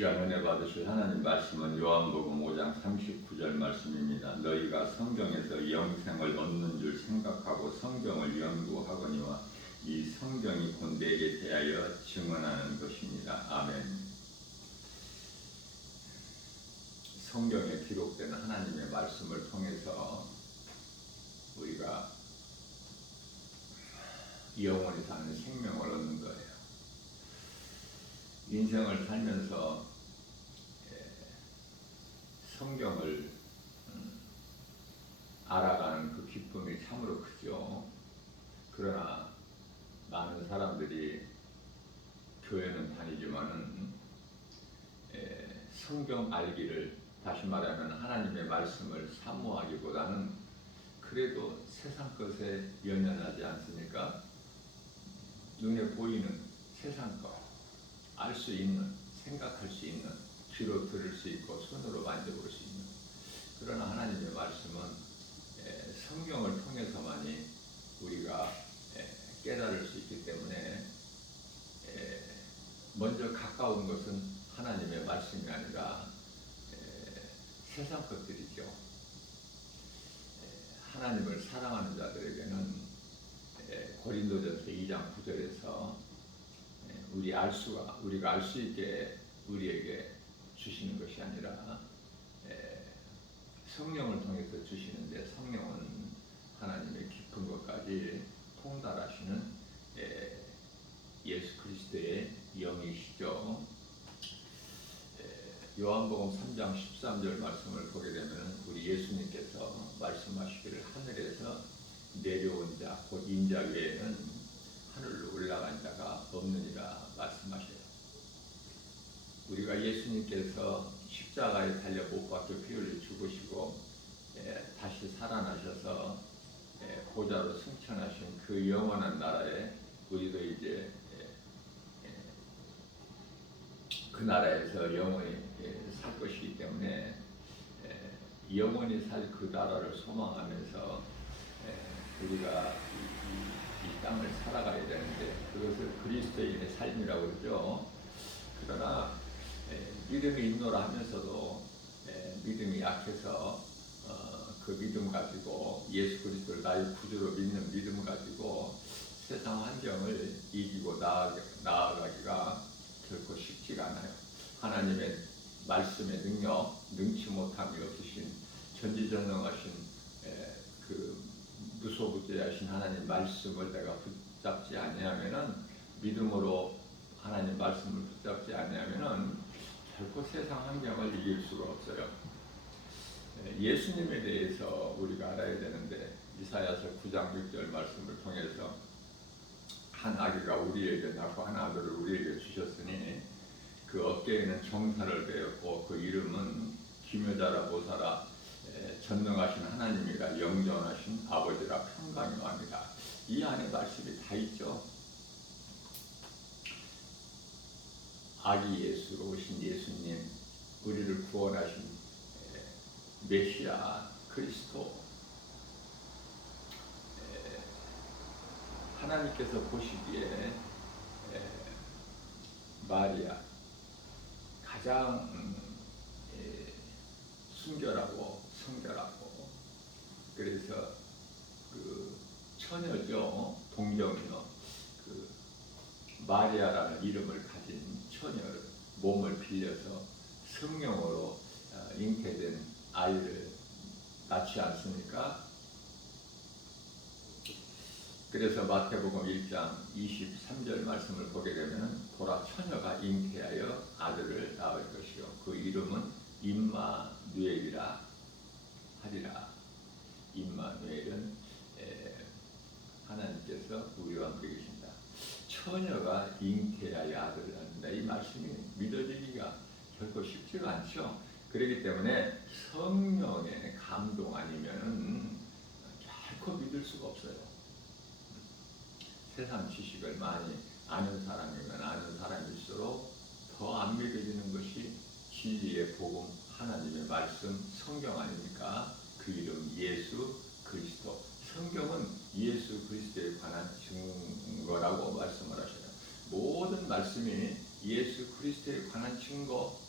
시간 은혜 받으실 하나님 말씀은 요한복음 5장 39절 말씀입니다. 너희가 성경에서 영생을 얻는 줄 생각하고 성경을 연구하거니와 이 성경이 곧 내게 대하여 증언하는 것입니다. 아멘. 성경에 기록된 하나님의 말씀을 통해서 우리가 영원히 사는 생명을 얻는 거예요. 인생을 살면서 성경을 알아가는 그 기쁨이 참으로 크죠. 그러나 많은 사람들이 교회는 다니지만은 성경 알기를, 다시 말하면 하나님의 말씀을 사모하기보다는 그래도 세상 것에 연연하지 않습니까? 눈에 보이는 세상 것, 알 수 있는, 생각할 수 있는, 귀로 들을 수 있고 손으로 만져볼 수 있는. 그러나 하나님의 말씀은 성경을 통해서만이 우리가 깨달을 수 있기 때문에 먼저 가까운 것은 하나님의 말씀이 아니라 세상 것들이죠. 하나님을 사랑하는 자들에게는 고린도전서 2장 9절에서 우리가 알 수 있게 우리에게 주시는 것이 아니라 성령을 통해서 주시는데, 성령은 하나님의 깊은 것까지 통달하시는 예수 그리스도의 영이시죠. 요한복음 3장 13절 말씀을 보게 되면 우리 예수님께서 말씀하시기를 하늘에서 내려온 자 곧 인자 외에는 하늘로 올라간 자가 없느니라 말씀하셔요. 우리가 예수님께서 십자가에 달려 못 박혀 피 흘려 죽으시고 다시 살아나셔서 보좌로 승천하신 그 영원한 나라에 우리도 이제 그 나라에서 영원히 살 것이기 때문에 영원히 살 그 나라를 소망하면서 우리가 이 땅을 살아가야 되는데, 그것을 그리스도인의 삶이라고 그러죠. 그러나 믿음이 있노라 하면서도 믿음이 약해서 그 믿음 가지고, 예수 그리스도를 나의 구주로 믿는 믿음 가지고 세상 환경을 이기고 나아가기가 결코 쉽지가 않아요. 하나님의 말씀의 능력, 능치 못함이 없으신 전지전능하신 그 무소부재하신 하나님 말씀을 내가 붙잡지 아니하면은, 믿음으로 하나님 말씀을 붙잡지 아니하면은 결코 세상 환경을 이길 수가 없어요. 예수님에 대해서 우리가 알아야 되는데, 이사야서 9장 6절 말씀을 통해서 한 아기가 우리에게 낳고 한 아들을 우리에게 주셨으니 그 어깨에는 정사를 베었고 그 이름은 기묘자라 보사라 전능하신 하나님이라 영전하신 아버지라 평강이라 합니다. 이 안에 말씀이 다 있죠. 아기 예수로 오신 예수님, 우리를 구원하신 메시아 그리스도, 하나님께서 보시기에 마리아 가장 순결하고 성결하고, 그래서 그 처녀죠, 동정녀, 그 마리아라는 이름을 가진 처녀를 몸을 빌려서 성령으로 잉태된 아이를 낳지 않습니까? 그래서 마태복음 1장 23절 말씀을 보게 되면 보라, 처녀가 잉태하여 아들을 낳을 것이요 그 이름은 임마누엘이라 하리라. 임마누엘은 하나님께서 우리와 함께 계신다. 처녀가 잉태하여 아들을 낳는다. 이 말씀이 믿어지기가 결코 쉽지가 않죠. 그렇기 때문에 성령의 감동 아니면은 결코 믿을 수가 없어요. 세상 지식을 많이 아는 사람이면 아는 사람일수록 더 안 믿어지는 것이 진리의 복음, 하나님의 말씀, 성경 아닙니까? 그 이름 예수 그리스도. 성경은 예수 그리스도에 관한 증거라고 말씀을 하셔요. 모든 말씀이 예수 그리스도에 관한 증거,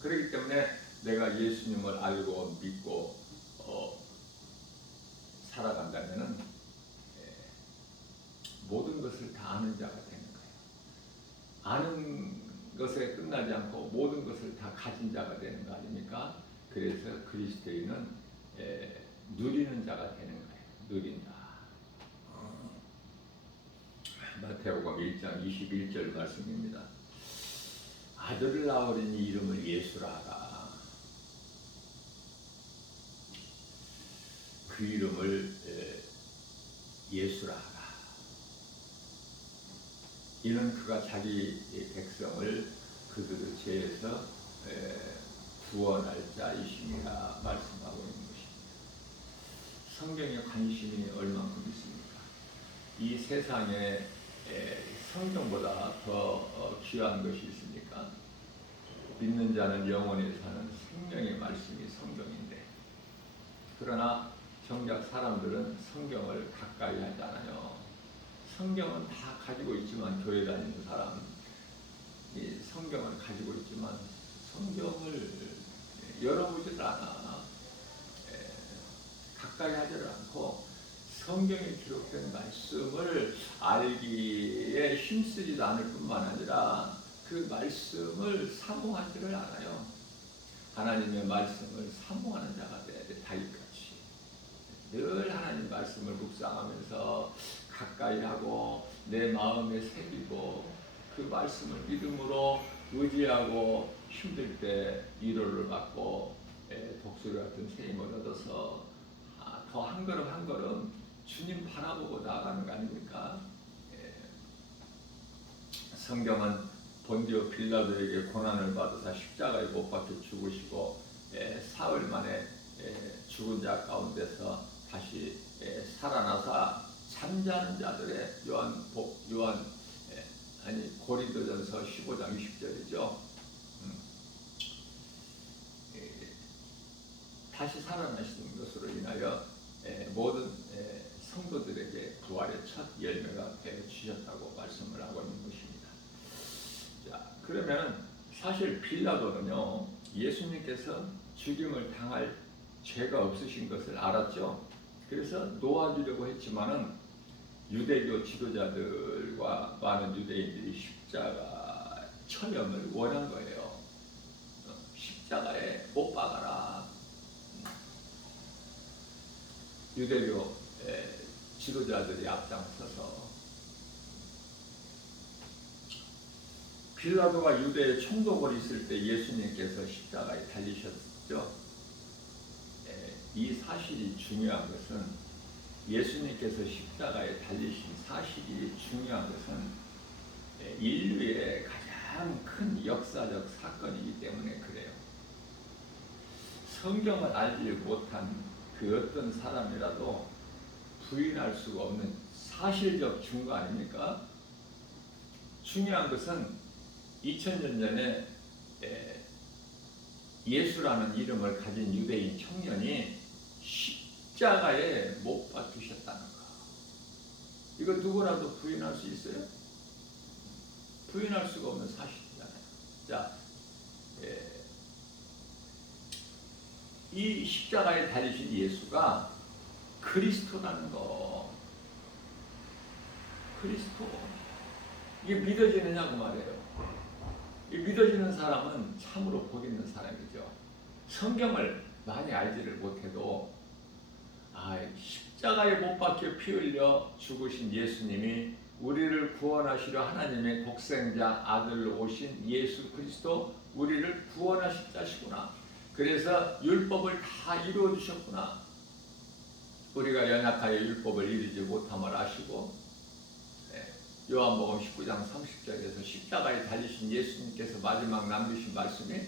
그렇기 때문에 내가 예수님을 알고 믿고 살아간다면은 모든 것을 다 아는 자가 되는 거예요. 아는 것에 끝나지 않고 모든 것을 다 가진 자가 되는 거 아닙니까? 그래서 그리스도인은 누리는 자가 되는 거예요. 누린다. 마태복음 1장 21절 말씀입니다. 아들을 낳으리니 이름을 예수라 하라. 그 이름을 예수라 하라. 이는 그가 자기 백성을 그들의 죄에서 구원할 자이심이라 말씀하고 있는 것입니다. 성경에 관심이 얼만큼 있습니까? 이 세상에 성경보다 더 귀한 것이 있습니까? 믿는 자는 영원히 사는 생명의 말씀이 성경인데, 그러나 정작 사람들은 성경을 가까이 하지 않아요. 성경은 다 가지고 있지만, 교회 다니는 사람 이 성경을 가지고 있지만 성경을 열어보지를 않아. 가까이 하지를 않고 성경에 기록된 말씀을 알기에 힘쓰지도 않을 뿐만 아니라 그 말씀을 사모하지를 않아요. 하나님의 말씀을 사모하는 자가 돼야 돼. 다윗같이 늘 하나님 말씀을 묵상하면서 가까이 하고 내 마음에 새기고 그 말씀을 믿음으로 의지하고 힘들 때 위로를 받고 독수리 같은 새 힘을 얻어서 더 한 걸음 한 걸음 주님 바라보고 나아가는 거 아닙니까? 성경은 본디오 빌라도에게 고난을 받으사 십자가에 못 박혀 죽으시고 사흘 만에 죽은 자 가운데서 다시 살아나사 잠자는 자들의 고린도전서 15장 20절이죠. 다시 살아나시는 것으로 인하여 모든 성도들에게 부활의 첫 열매가 되어 주셨다고 말씀을 하고 있는 것입니다. 자, 그러면 사실 빌라도는요, 예수님께서 죽임을 당할 죄가 없으신 것을 알았죠. 그래서 놓아주려고 했지만은 유대교 지도자들과 많은 유대인들이 십자가 처형을 원한 거예요. 십자가에 못 박아라. 유대교 지도자들이 앞장서서 빌라도가 유대에 총독을 있을 때 예수님께서 십자가에 달리셨죠. 이 사실이 중요한 것은 예수님께서 십자가에 달리신 사실이 중요한 것은 인류의 가장 큰 역사적 사건이기 때문에 그래요. 성경을 알지 못한 그 어떤 사람이라도 부인할 수가 없는 사실적 증거 아닙니까? 중요한 것은 2000년 전에 예수라는 이름을 가진 유대인 청년이 십자가에 못 박히셨다는 거. 이거 누구라도 부인할 수 있어요? 부인할 수가 없는 사실이잖아요. 자, 이 십자가에 달리신 예수가 그리스도라는 거. 그리스도. 이게 믿어지느냐고 말이에요. 이 믿어지는 사람은 참으로 복 있는 사람이죠. 성경을 많이 알지를 못해도 십자가에 못 박혀 피 흘려 죽으신 예수님이 우리를 구원하시려 하나님의 독생자 아들로 오신 예수 그리스도, 우리를 구원하실 자시구나. 그래서 율법을 다 이루어 주셨구나. 우리가 연약하여 율법을 이루지 못함을 아시고, 요한복음 19장 30절에서 십자가에 달리신 예수님께서 마지막 남기신 말씀이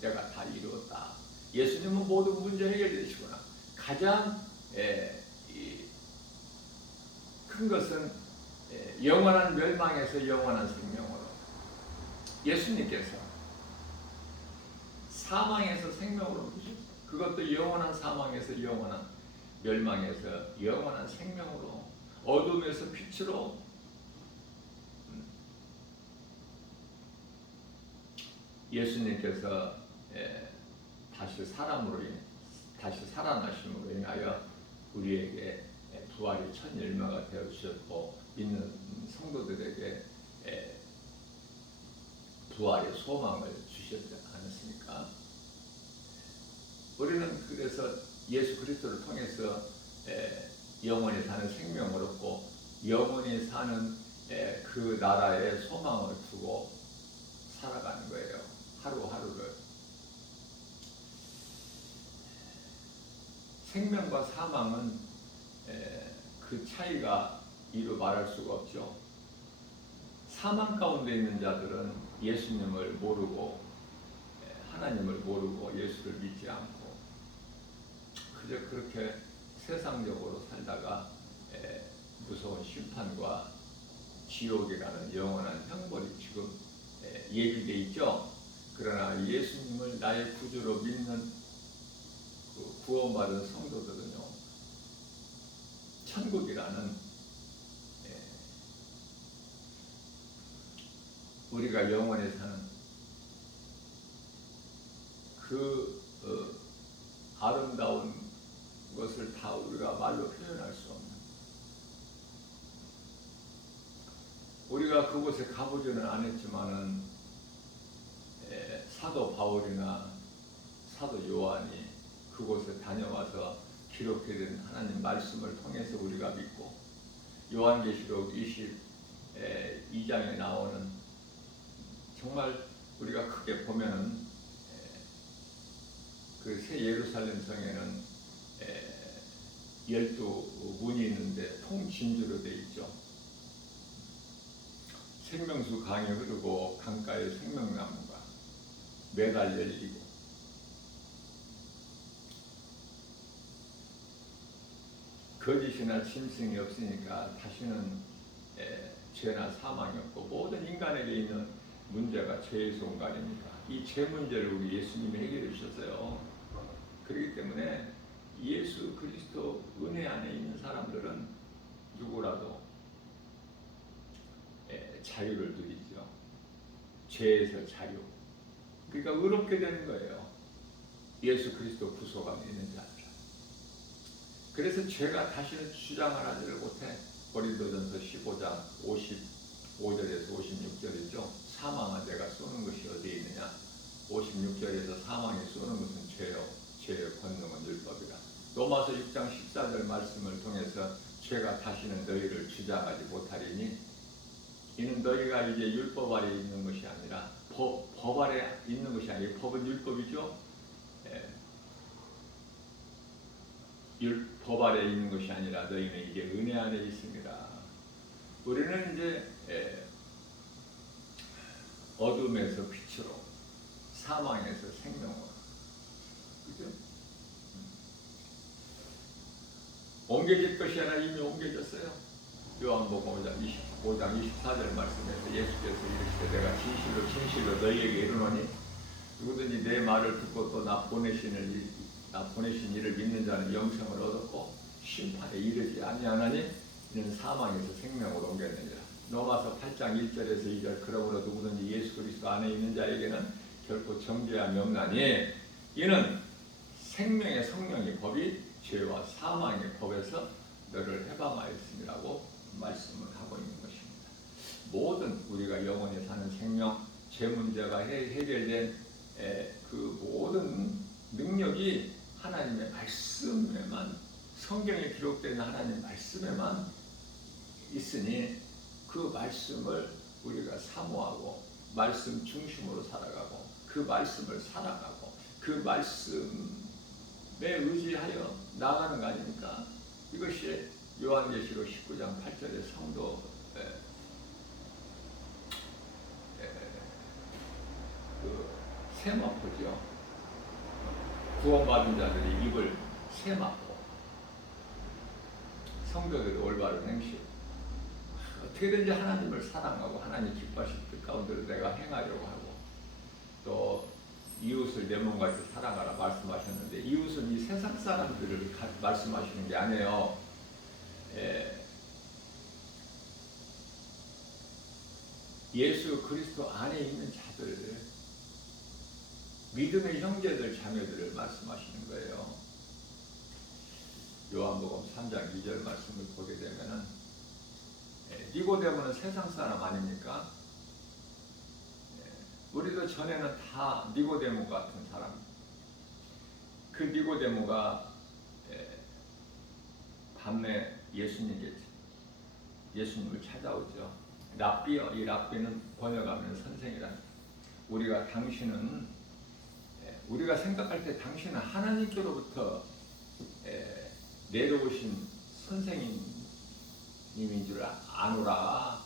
내가 다 이루었다. 예수님은 모든 문제 해결되시구나. 가장 큰 것은 영원한 멸망에서 영원한 생명으로, 예수님께서 사망에서 생명으로 오셨어요. 그것도 영원한 사망에서 영원한 멸망에서 영원한 생명으로, 어둠에서 빛으로, 예수님께서 다시 다시 살아나심으로 인하여 우리에게 부활의 첫 열매가 되어 주셨고 믿는 성도들에게 부활의 소망을 주셨지 않았습니까? 우리는 그래서 예수 그리스도를 통해서 영원히 사는 생명을 얻고 영원히 사는 그 나라의 소망을 두고 살아가는 거예요. 하루하루를. 생명과 사망은 그 차이가 이루 말할 수가 없죠. 사망 가운데 있는 자들은 예수님을 모르고 하나님을 모르고 예수를 믿지 않고 그저 그렇게 세상적으로 살다가 무서운 심판과 지옥이라는 영원한 형벌이 지금 예비되어 있죠. 그러나 예수님을 나의 구주로 믿는 그 구원받은 성도들은요, 천국이라는 우리가 영원히 사는 그 아름다운 것을 다 우리가 말로 표현할 수 없는, 우리가 그곳에 가보지는 않았지만은 사도 바울이나 사도 요한이 그곳에 다녀와서 기록된 하나님 말씀을 통해서 우리가 믿고, 요한계시록 22장에 나오는 정말 우리가 크게 보면은 그 새 예루살렘 성에는 12문이 있는데 통진주로 되어 있죠. 생명수 강이 흐르고 강가에 생명나무가 매달 열리고, 거짓이나 짐승이 없으니까 다시는 죄나 사망이 없고 모든 인간에게 있는 문제가 죄의 손갈입니다. 이 죄 문제를 우리 예수님이 해결해 주셨어요. 그렇기 때문에 예수 그리스도 은혜 안에 있는 사람들은 누구라도 자유를 누리죠. 죄에서 자유. 그러니까 의롭게 되는 거예요. 예수 그리스도 구속 안에 있는 자들. 그래서 죄가 다시는 주장을 하지를 못해. 고린도전서 15장 55절에서 56절이죠. 사망한 내가 쏘는 것이 어디에 있느냐. 56절에서 사망이 쏘는 것은 죄요. 죄의 권능은 율법이라. 로마서 6장 14절 말씀을 통해서 죄가 다시는 너희를 주장하지 못하리니 이는 너희가 이제 율법 아래 있는 것이 아니라 법 아래 있는 것이 아니라, 법은 율법이죠. 법 아래 있는 것이 아니라 너희는 이제 은혜 안에 있습니다. 우리는 이제 어둠에서 빛으로, 사망에서 생명으로, 그죠? 옮겨질 것이 아니라 이미 옮겨졌어요. 요한복음 5장 24절 말씀에서 예수께서 이르시되 내가 진실로 진실로 너희에게 이르노니 누구든지 내 말을 듣고 또 나 보내신 이를 믿는 자는 영생을 얻었고 심판에 이르지 아니하나니 이는 사망에서 생명으로 옮겼느니라. 로마서 8장 1절에서 2절 그러므로 누구든지 예수 그리스도 안에 있는 자에게는 결코 정죄함이 없나니 이는 생명의 성령의 법이 죄와 사망의 법에서 너를 해방하였음이라고 말씀을 하고 있는 것입니다. 모든 우리가 영원히 사는 생명, 죄 문제가 해결된 그 모든 능력이 하나님의 말씀에만, 성경에 기록된 하나님 말씀에만 있으니 그 말씀을 우리가 사모하고 말씀 중심으로 살아가고 그 말씀을 살아가고 그 말씀에 의지하여 나가는 거 아닙니까? 이것이 요한계시록 19장 8절의 성도 그 세마포죠. 구원받은 자들이 입을 세마포, 성도들의 올바른 행실, 어떻게든지 하나님을 사랑하고 하나님 기뻐하실 뜻 가운데로 내가 행하려고 하고, 또 이웃을 내 몸같이 사랑하라 말씀하셨는데 이웃은 이 세상 사람들을 말씀하시는 게 아니에요. 예수 그리스도 안에 있는 자들, 믿음의 형제들 자매들을 말씀하시는 거예요. 요한복음 3장 2절 말씀을 보게 되면은 니고데모는 세상 사람 아닙니까? 우리도 전에는 다 니고데모 같은 사람. 그 니고데모가 밤에 예수님을 찾아오죠. 랍비요. 이 랍비는 번역하면 선생이라. 우리가 생각할 때 당신은 하나님께로부터 내려오신 선생님인 줄 아노라.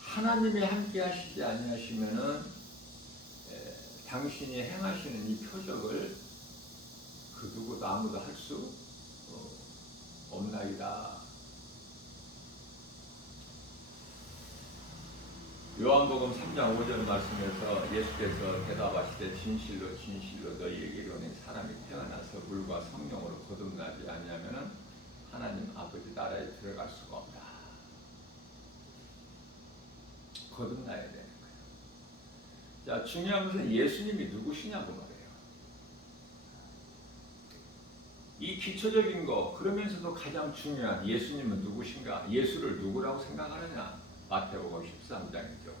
하나님이 함께 하시지 아니하시면은 당신이 행하시는 이 표적을 그 누구도 아무도 할 수 없나이다. 요한복음 3장 5절 말씀에서 예수께서 대답하시되 진실로 진실로 너희에게 이르노니 사람이 태어나서 물과 성령으로 거듭나지 아니하면은 하나님 아버지 나라에 들어갈 수가 없다. 거듭나야 되는 거예요. 자, 중요한 것은 예수님이 누구시냐고 말해요. 이 기초적인 거, 그러면서도 가장 중요한 예수님은 누구신가? 예수를 누구라고 생각하느냐? 마태복음 13장이죠.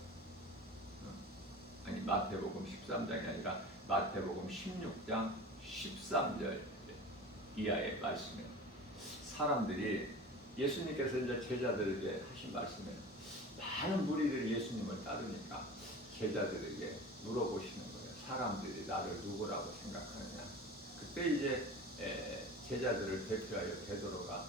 아니, 마태복음 13장이 아니라 마태복음 16장 13절 이하의 말씀이에요. 사람들이 예수님께서 이제 제자들에게 하신 말씀에 많은 무리들이 예수님을 따르니까 제자들에게 물어보시는 거예요. 사람들이 나를 누구라고 생각하느냐? 그때 이제 제자들을 대표하여 베드로가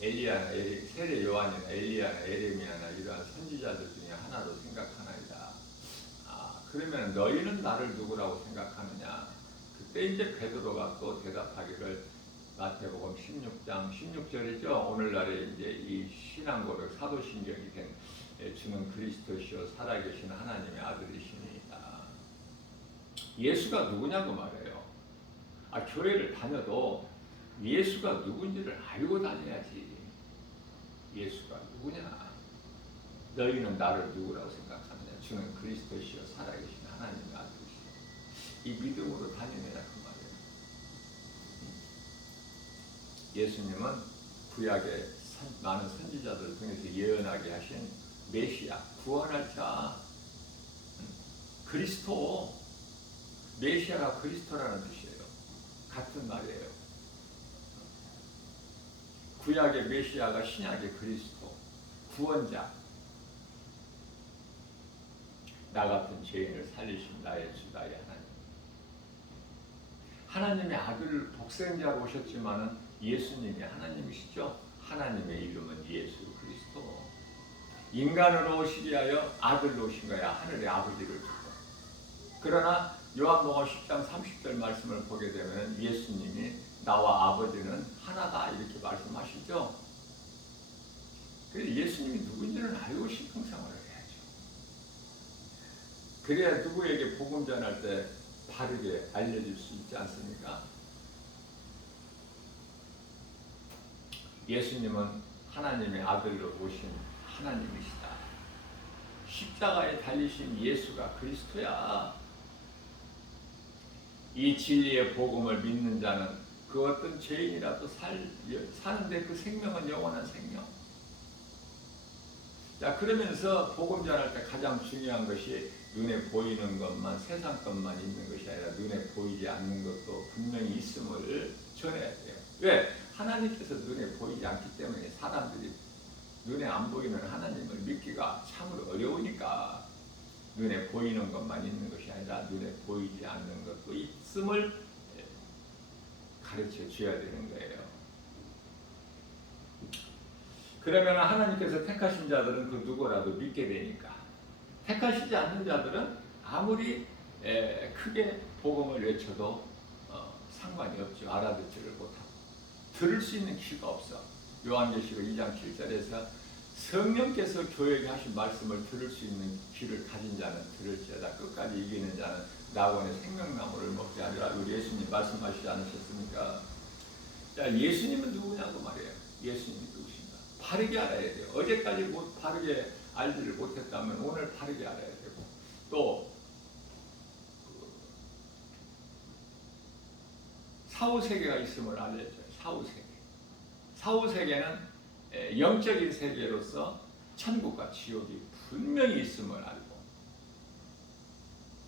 엘리야나 세례 요한이나 엘리야나 에레미야나 이러한 선지자들 중에 하나로 생각하나이다. 그러면 너희는 나를 누구라고 생각하느냐? 그때 이제 베드로가 또 대답하기를 마태복음 16장 16절이죠. 오늘날에 이제 이 신앙고백 사도신경이 된 주는 그리스도시요 살아계신 하나님의 아들이시니이다. 예수가 누구냐고 말해요. 교회를 다녀도 예수가 누군지를 알고 다녀야지. 예수가 누구냐? 너희는 나를 누구라고 생각하느냐? 주는 그리스도시요 살아계신 하나님의 아들이시요. 이 믿음으로 다니느라 그 말이에요. 예수님은 구약의 많은 선지자들 중에서 예언하게 하신 메시아, 구원할 자, 그리스도. 메시아가 그리스도라는 뜻이에요. 같은 말이에요. 구약의 메시아가 신약의 그리스도, 구원자. 나 같은 죄인을 살리신 나의 주, 나의 하나님. 하나님의 아들을 독생자로 오셨지만은 예수님이 하나님이시죠. 하나님의 이름은 예수 그리스도. 인간으로 오시기 위하여 아들로 오신 거야. 하늘의 아버지를 두고. 그러나 요한복음 10장 30절 말씀을 보게 되면 예수님이 나와 아버지는 하나다 이렇게 말씀하시죠. 그래서 예수님이 누군지는 알고 신앙생활을 해야죠. 그래야 누구에게 복음 전할 때 바르게 알려줄 수 있지 않습니까? 예수님은 하나님의 아들로 오신 하나님이시다. 십자가에 달리신 예수가 그리스도야. 이 진리의 복음을 믿는 자는 그 어떤 죄인이라도 사는데 그 생명은 영원한 생명. 자, 그러면서 복음 전할 때 가장 중요한 것이 눈에 보이는 것만, 세상 것만 있는 것이 아니라 눈에 보이지 않는 것도 분명히 있음을 전해야 돼요. 왜? 하나님께서 눈에 보이지 않기 때문에 사람들이 눈에 안 보이는 하나님을 믿기가 참으로 어려우니까 눈에 보이는 것만 있는 것이 아니라 눈에 보이지 않는 것도 있음을 가르쳐 줘야 되는 거예요. 그러면 하나님께서 택하신 자들은 그 누구라도 믿게 되니까, 택하시지 않는 자들은 아무리 크게 복음을 외쳐도 상관이 없죠. 알아듣지를 못하고 들을 수 있는 귀가 없어. 요한계시록 2장 7절에서 성령께서 교회에게 하신 말씀을 들을 수 있는 귀를 가진 자는 들을지어다. 끝까지 이기는 자는 낙원의 생명나무를 먹게 하리라. 우리 예수님 말씀하시지 않으셨습니까? 자, 예수님은 누구냐고 말이에요. 예수님이 누구신가? 바르게 알아야 돼요. 어제까지 바르게 알지를 못했다면 오늘 바르게 알아야 되고, 또 사후세계가 있음을 알려줘요. 사후세계. 사후세계는 영적인 세계로서 천국과 지옥이 분명히 있음을 알고,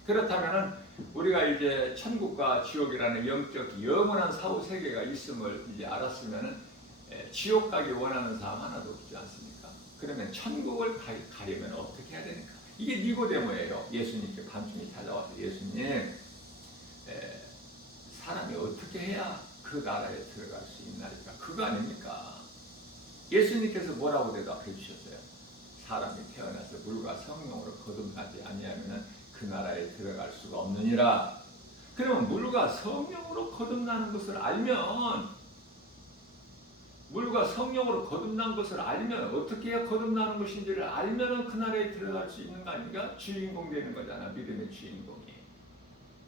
그렇다면은 우리가 이제 천국과 지옥이라는 영적 영원한 사후세계가 있음을 이제 알았으면은 지옥 가기 원하는 사람 하나도 없지 않습니까? 그러면 천국을 가려면 어떻게 해야 되니까? 이게 니고데모예요. 예수님께 밤중에 찾아와서 예수님, 사람이 어떻게 해야 그 나라에 들어갈 수 있나니까? 그거 아닙니까? 예수님께서 뭐라고 대답해 주셨어요? 사람이 태어나서 물과 성령으로 거듭나지 아니하면은 그 나라에 들어갈 수가 없느니라. 그러면 물과 성령으로 거듭나는 것을 알면, 물과 성령으로 거듭난 것을 알면, 어떻게 해야 거듭나는 것인지를 알면은 그 나라에 들어갈 수 있는 거 아닌가? 주인공 되는 거잖아, 믿음의 주인공이.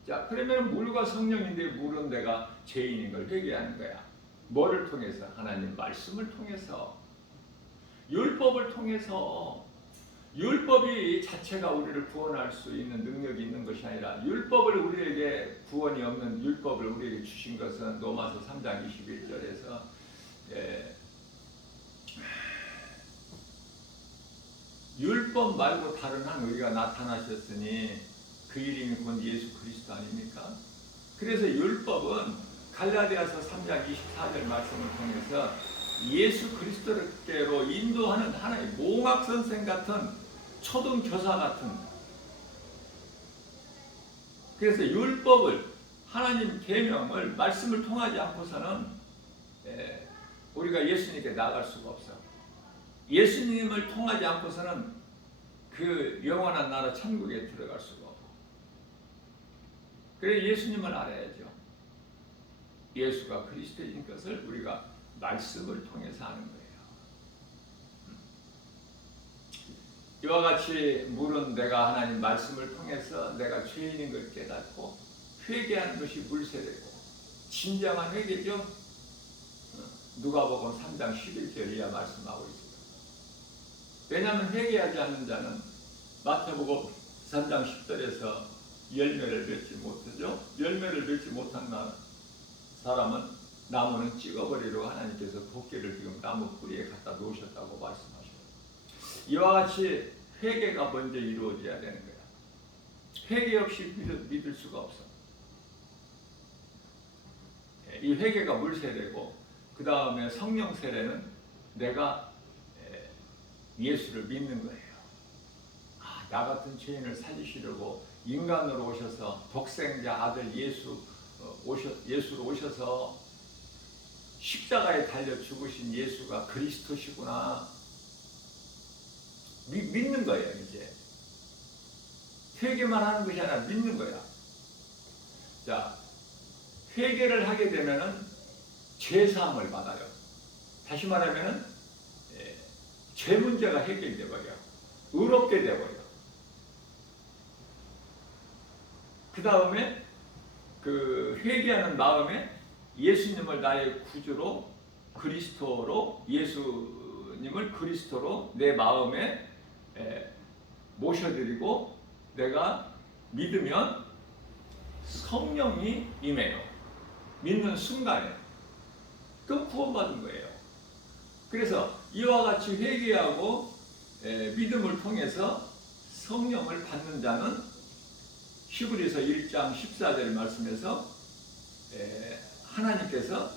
자, 그러면 물과 성령인데 물은 내가 죄인인 걸 회개하는 거야. 뭐를 통해서? 하나님 말씀을 통해서, 율법을 통해서. 율법이 자체가 우리를 구원할 수 있는 능력이 있는 것이 아니라, 율법을 우리에게, 구원이 없는 율법을 우리에게 주신 것은 로마서 3장 21절에서 율법 말고 다른 한 의가 나타나셨으니 그 이름이 곧 예수 그리스도 아닙니까? 그래서 율법은 갈라디아서 3장 24절 말씀을 통해서 예수 그리스도께로 인도하는 하나의 몽학 선생 같은, 초등 교사 같은, 그래서 율법을, 하나님 계명을, 말씀을 통하지 않고서는 우리가 예수님께 나갈 수가 없어. 예수님을 통하지 않고서는 그 영원한 나라 천국에 들어갈 수가 없고. 그래서 예수님을 알아야죠. 예수가 그리스도인 것을 우리가 말씀을 통해서 아는 거예요. 이와 같이 물은 내가 하나님 말씀을 통해서 내가 죄인인 걸 깨닫고 회개하는 것이 물세례고, 진정한 회개죠. 누가복음 3장 11절 이하 말씀하고 있습니다. 왜냐하면 회개하지 않는 자는 마태복음 3장 10절에서 열매를 맺지 못하죠. 열매를 맺지 못한 사람은 나무는 찍어버리려고 하나님께서 도끼를 지금 나무 뿌리에 갖다 놓으셨다고 말씀하셨어요. 이와 같이 회개가 먼저 이루어져야 되는 거야. 회개 없이 믿을 수가 없어. 이 회개가 물세례고, 그 다음에 성령 세례는 내가 예수를 믿는 거예요. 나 같은 죄인을 살리시려고 인간으로 오셔서, 독생자 아들 예수로 오셔서 십자가에 달려 죽으신 예수가 그리스도시구나. 믿는 거예요. 이제 회개만 하는 것이 아니라 믿는 거야. 자, 회개를 하게 되면은 죄사함을 받아요. 다시 말하면은 죄 문제가 해결돼 버려. 의롭게 돼 버려. 그 다음에 그 회개하는 마음에 예수님을 나의 구주로, 그리스도로, 예수님을 그리스도로 내 마음에 모셔드리고 내가 믿으면 성령이 임해요. 믿는 순간에. 그럼 구원받은 거예요. 그래서 이와 같이 회개하고 믿음을 통해서 성령을 받는 자는 히브리서 1장 14절 말씀에서 하나님께서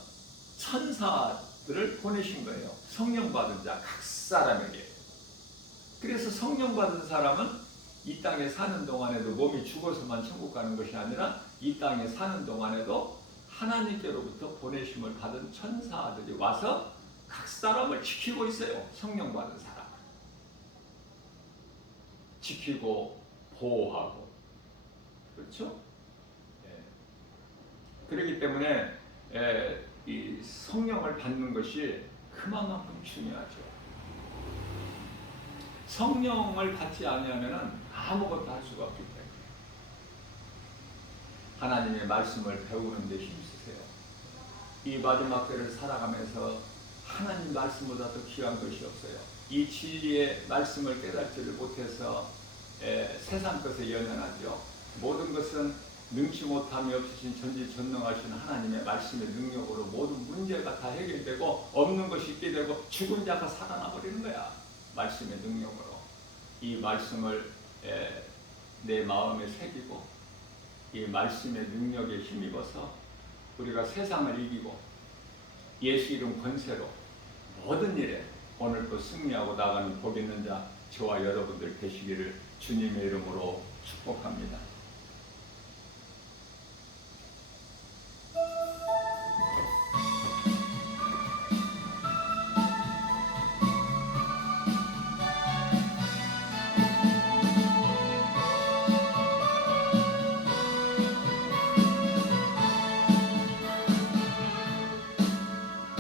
천사들을 보내신 거예요. 성령 받은 자 각 사람에게. 그래서 성령 받은 사람은 이 땅에 사는 동안에도, 몸이 죽어서만 천국 가는 것이 아니라 이 땅에 사는 동안에도 하나님께로부터 보내심을 받은 천사들이 와서 각 사람을 지키고 있어요. 성령 받은 사람을 지키고 보호하고. 그렇죠? 그렇기 때문에 이 성령을 받는 것이 그만큼 중요하죠. 성령을 받지 않으면 아무것도 할 수가 없기 때문에 하나님의 말씀을 배우는 데 힘쓰세요. 이 마지막 때를 살아가면서 하나님 말씀보다 더 귀한 것이 없어요. 이 진리의 말씀을 깨닫지를 못해서 세상 것에 연연하죠. 모든 것은 능치 못함이 없으신 전지전능하신 하나님의 말씀의 능력으로 모든 문제가 다 해결되고 없는 것이 있게 되고 죽은 자가 살아나 버리는 거야. 말씀의 능력으로. 이 말씀을 내 마음에 새기고 이 말씀의 능력에 힘입어서 우리가 세상을 이기고 예수 이름 권세로 모든 일에 오늘도 승리하고 나가는 복 있는 자 저와 여러분들 되시기를 주님의 이름으로 축복합니다.